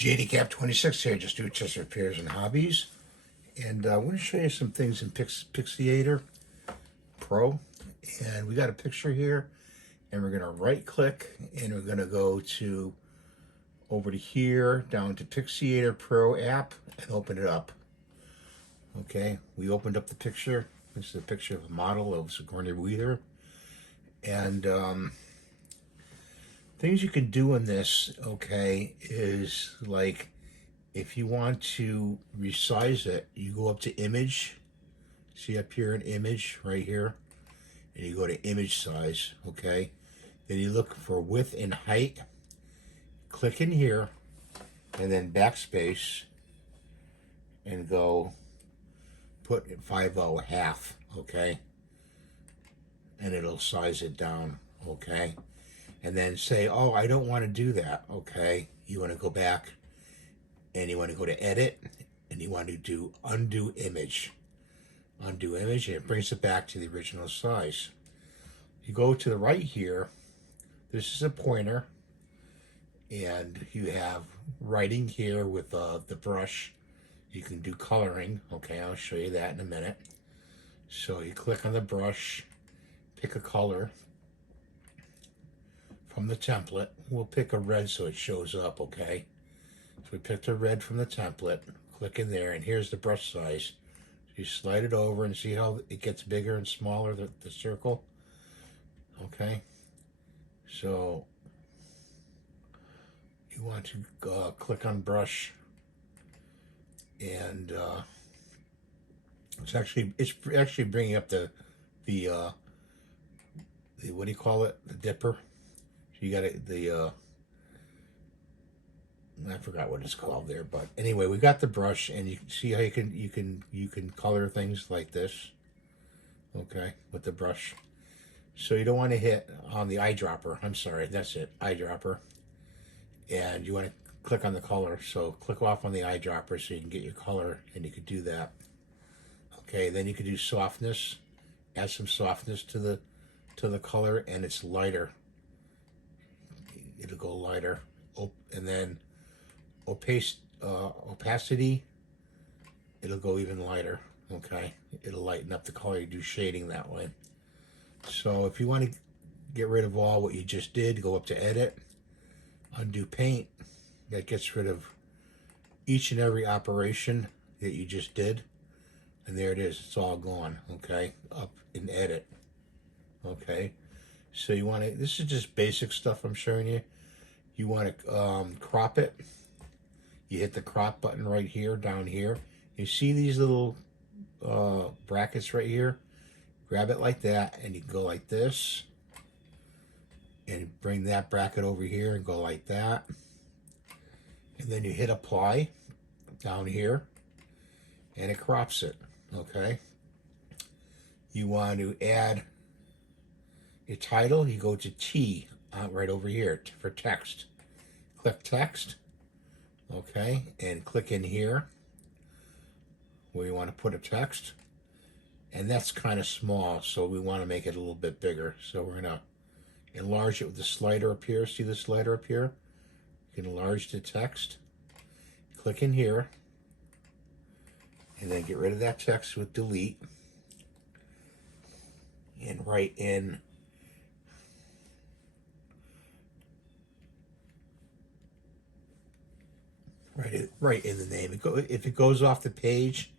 JDCap26 here, just do chest repairs and hobbies. And I want to show you some things in Pixelmator Pro. And we got a picture here, and we're going to right click, and we're going to go to over to here, down to Pixelmator Pro app, and open it up. Okay, we opened up the picture. This is a picture of a model of Sigourney Weaver. And things you can do in this, okay, is like if you want to resize it, you go up to image, see up here an image right here, and you go to image size, okay? Then you look for width and height, click in here, and then backspace, and go put 5/0 half, okay? And it'll size it down, okay? And then say, oh, I don't want to do that, okay? You want to go back and you want to go to edit and you want to do undo image. Undo image, and it brings it back to the original size. You go to the right here, this is a pointer, and you have writing here with the brush. You can do coloring, okay? I'll show you that in a minute. So you click on the brush, pick a color from the template. We'll pick a red so it shows up, okay? So we picked a red from the template, click in there, and here's the brush size. You slide it over and see how it gets bigger and smaller, the circle, okay? So you want to click on brush, and it's actually bringing up the what do you call it? The dipper. So you got it, I forgot what it's called there, but anyway, we got the brush, and you can see how you can color things like this, okay, with the brush. So you don't want to hit on the eyedropper. I'm sorry, that's it, eyedropper, and you want to click on the color. So click off on the eyedropper so you can get your color, and you could do that. Okay, then you could do softness, add some softness to the color, and it's lighter. It'll go lighter, and then opacity, it'll go even lighter, okay? It'll lighten up the color. You do shading that way. So if you want to get rid of all what you just did, go up to edit, undo paint. That gets rid of each and every operation that you just did, and there it is, it's all gone, okay? Up in edit, okay? So you want to, this is just basic stuff I'm showing you. You want to crop it. You hit the crop button right here, down here. You see these little brackets right here? Grab it like that, and you go like this. And bring that bracket over here and go like that. And then you hit apply down here, and it crops it, okay? You want to add your title, you go to T right over here for text. Click text, okay, and click in here where you want to put a text, and that's kind of small, so we want to make it a little bit bigger. So we're gonna enlarge it with the slider up here. See the slider up here? You can enlarge the text. Click in here, and then get rid of that text with delete, and write in right in the name. If it goes off the page,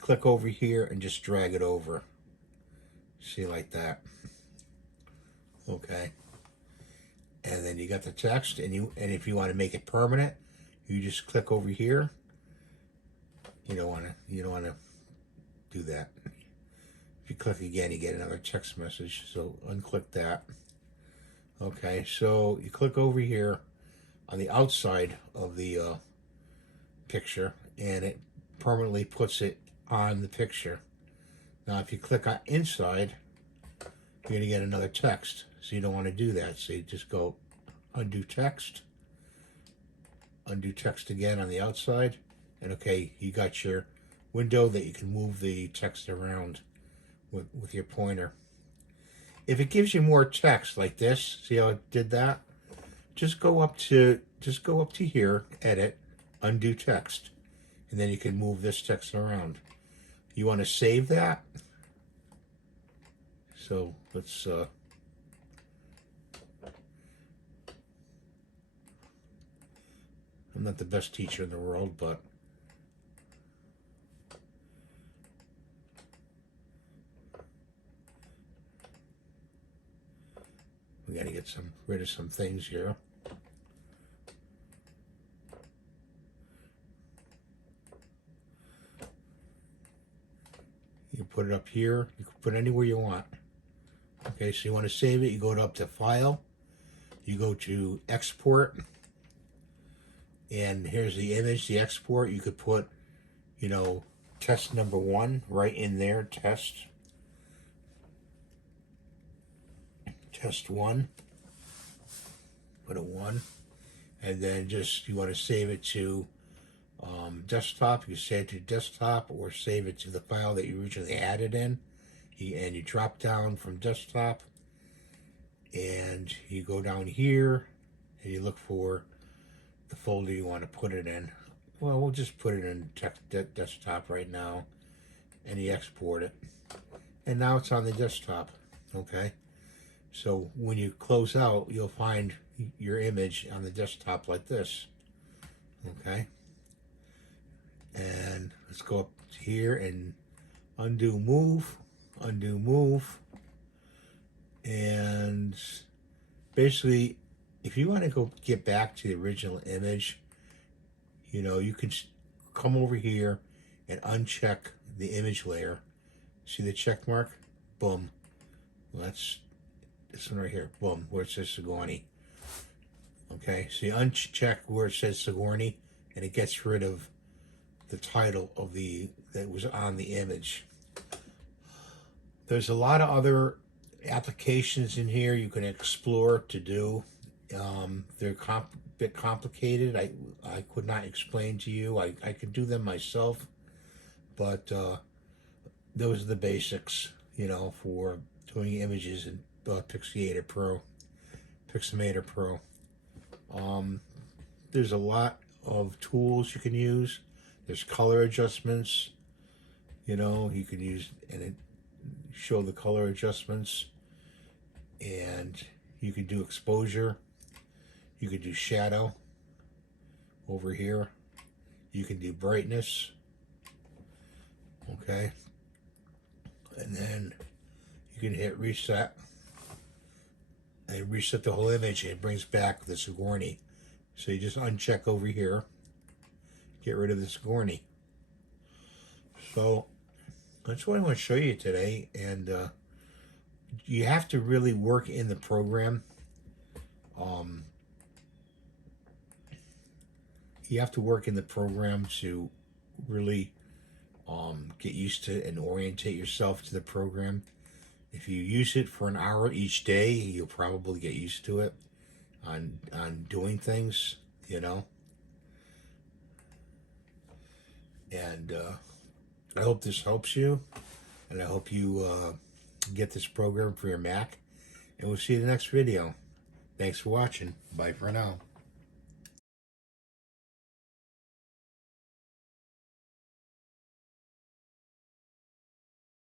click over here and just drag it over. See, like that. Okay. And then you got the text, and if you want to make it permanent, you just click over here. You don't want to do that. If you click again, you get another text message. So unclick that. Okay. So you click over here on the outside of the picture, and it permanently puts it on the picture. Now if you click on inside, you're going to get another text, so you don't want to do that. So you just go undo text again on the outside, and okay, you got your window that you can move the text around with your pointer. If it gives you more text like this, see how it did that? Just go up to here, edit, undo text, and then you can move this text around. You want to save that, so let's I'm not the best teacher in the world, but we got to get rid of some things here. You put it up here. You can put it anywhere you want. Okay, so you want to save it. You go up to File. You go to Export. And here's the image, the export. You could put, you know, test number 1 right in there. Test 1. Put a 1. And then just, you want to save it to desktop. You save it to desktop or save it to the file that you originally added in. And you drop down from desktop. And you go down here and you look for the folder you want to put it in. Well, we'll just put it in desktop right now, and you export it, and now it's on the desktop. Okay, so when you close out, you'll find your image on the desktop like this. Okay, and let's go up here and undo move, and basically, if you want to go get back to the original image, you know, you can come over here and uncheck the image layer. See the check mark? Boom. Well, that's this one right here. Boom, where it says Sigourney. Okay, so you uncheck where it says Sigourney, and it gets rid of the title of that was on the image. There's a lot of other applications in here you can explore to do. They're a bit complicated. I could not explain to you. I could do them myself, but those are the basics, you know, for doing images in Pixelmator Pro. There's a lot of tools you can use. There's color adjustments. You know, you can use and show the color adjustments, and you can do exposure. You can do shadow over here. You can do brightness. Okay. And then you can hit reset and reset the whole image, and it brings back the Sigourney. So you just uncheck over here, get rid of the Sigourney. So that's what I want to show you today, and you have to really work in the program. You have to work in the program to really get used to and orientate yourself to the program. If you use it for an hour each day, you'll probably get used to it on doing things, you know. And I hope this helps you, and I hope you get this program for your Mac, and we'll see you in the next video. Thanks for watching. Bye for now.